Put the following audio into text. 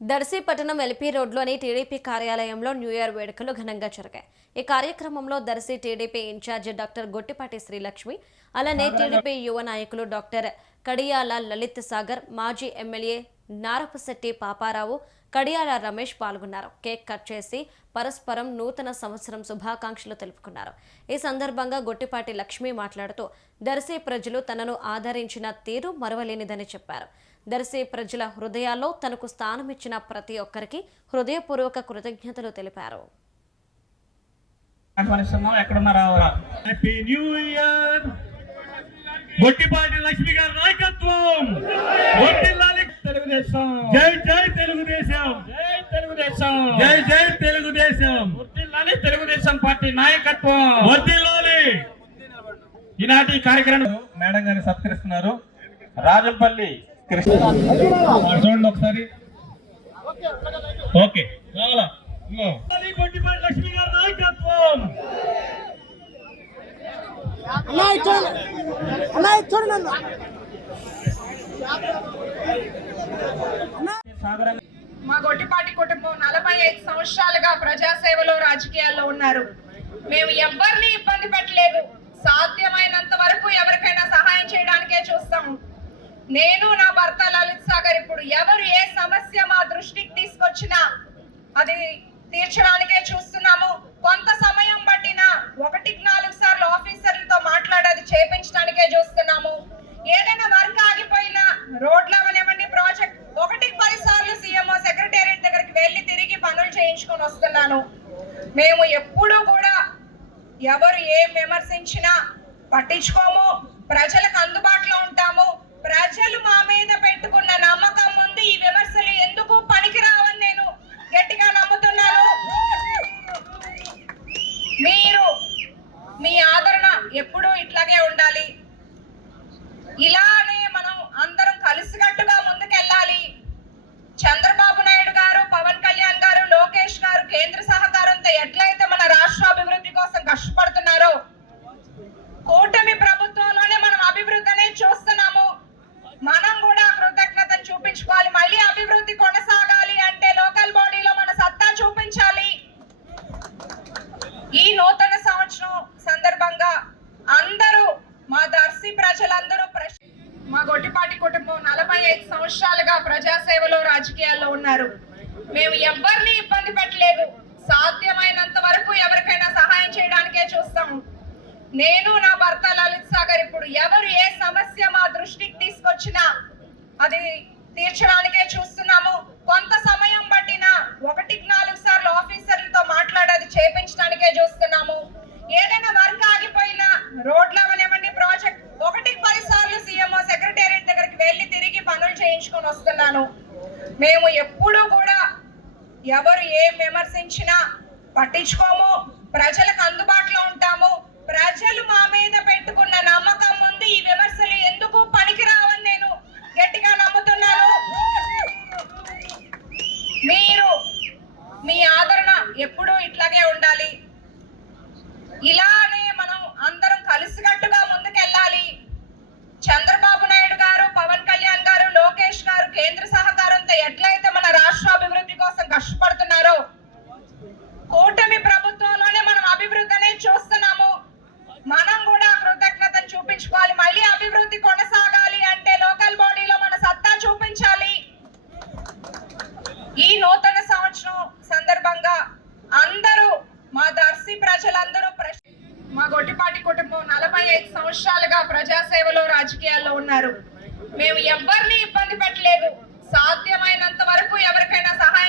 దర్శి పట్టణం ఎల్పీ రోడ్లోని టీడీపీ కార్యాలయంలో న్యూ ఇయర్ వేడుకలు ఘనంగా జరిగాయి. ఈ కార్యక్రమంలో Darsi TDP incharge doctor Gottipati Srilakshmi అలానే టీడీపీ యువ నాయకులు డాక్టర్ కడియాల లలిత్ సాగర్ మాజీ ఎమ్మెల్యే నారపశెట్టి పాపారావు కడియాల రమేష్ పాల్గొన్నారు. కేక్ కట్ చేసి పరస్పరం నూతన సంవత్సరం శుభాకాంక్షలు తెలుపుకున్నారు. ఈ సందర్భంగా గొట్టిపాటి లక్ష్మి మాట్లాడుతూ దర్శి ప్రజలు తనను ఆదరించిన తీరు మరవలేనిదని చెప్పారు. దర్శి ప్రజల హృదయాల్లో తనకు స్థానమిచ్చిన ప్రతి ఒక్కరికి హృదయపూర్వక కృతజ్ఞతలు తెలిపారు. గొట్టిపాటి లక్ష్మి గారి నాయకత్వం! తెలుగుదేశం. జై జై తెలుగుదేశం! జై తెలుగుదేశం. జై జై తెలుగుదేశం! పార్టీ నాయకత్వం. ఈనాటి కార్యక్రమం మేడం గారిని సత్కరిస్తున్నారు. రాజంపల్లి చూడండి ఒకసారి. ఓకే లక్ష్మి గారి నాయకత్వం మా గొట్టిపాటి కుటుంబం నలభై ఐదు సంవత్సరాలుగా ప్రజాసేవలో రాజకీయాల్లో ఉన్నారు. మేము ఎవ్వరిని ఇబ్బంది పెట్టలేదు. సాధ్యమైనంత వరకు ఎవరికైనా సహాయం చేయడానికే చూస్తాము. నేను నా భర్త లలిత్ సాగర్ ఇప్పుడు ఎవరు ఏ సమస్య మా దృష్టికి తీసుకొచ్చినా అది తీర్చడానికే చూస్తున్నాము. కొంత సమయం పట్టినా ఒకటికి నాలుగు సార్లు ఆఫీసర్లతో మాట్లాడేది చేపించడానికే చూస్తున్నాము. ఏదైనా వర్క్ ఆగిపోయినా రోడ్లు అవనివ్వండి ప్రాజెక్ట్ ఒకటికి పది సార్లు సీఎంఓ సెక్రటేరియట్ దగ్గరికి వెళ్ళి తిరిగి పనులు చేయించుకొని వస్తున్నాను. మేము ఎప్పుడూ కూడా ఎవరు ఏం విమర్శించినా పట్టించుకోము. ప్రజలకు అందుబాటులో ఉంటాము. ప్రజలు మా మీద పెట్టుకున్న నమ్మకం ఉంది. ఈ విమర్శలు ఎందుకు పనికిరావని నేను గట్టిగా నమ్ముతున్నాను. మీరు మీ ఆదరణ ఎప్పుడూ ఇట్లాగే ఉండాలి. ప్రజలందరూ మా గొట్టిపాటి కుటుంబం నలభై ఐదు సంవత్సరాలుగా ప్రజాసేవలో రాజకీయాల్లో ఉన్నారు. మేము ఎవ్వరిని ఇబ్బంది పెట్టలేదు. సాధ్యమైనంత వరకు ఎవరికైనా సహాయం చేయడానికే చూస్తాము. నేను నా భర్త లలిత్ సాగర్ ఇప్పుడు ఎవరు ఏ సమస్య మా దృష్టికి తీసుకొచ్చినా అది తీర్చడానికే చూస్తున్నాము. కొంత సమయం పట్టినా ఒకటికి నాలుగు సార్లు ఆఫీసర్లతో మాట్లాడేది చేపించడానికే చూస్తున్నాము ఏదైనా వర్క్ ఆగిపోయినా రోడ్లు అవనివ్వండి ప్రాజెక్ట్ ఒకటికి పది సార్లు సీఎంఓ సెక్రటేరియట్ దగ్గరికి వెళ్ళి తిరిగి పనులు చేయించుకొని వస్తున్నాను. మేము ఎప్పుడూ కూడా ఎవరు ఏం విమర్శించినా పట్టించుకోము. ప్రజలకు ఈ నూతన సంవత్సరం సందర్భంగా అందరూ మా దర్శి ప్రజలందరూ మా గొట్టిపాటి కుటుంబం నలభై ఐదు సంవత్సరాలుగా ప్రజాసేవలో రాజకీయాల్లో ఉన్నారు. మేము ఎవరిని ఇబ్బంది పెట్టలేదు. సాధ్యమైనంత వరకు ఎవరికైనా సహాయం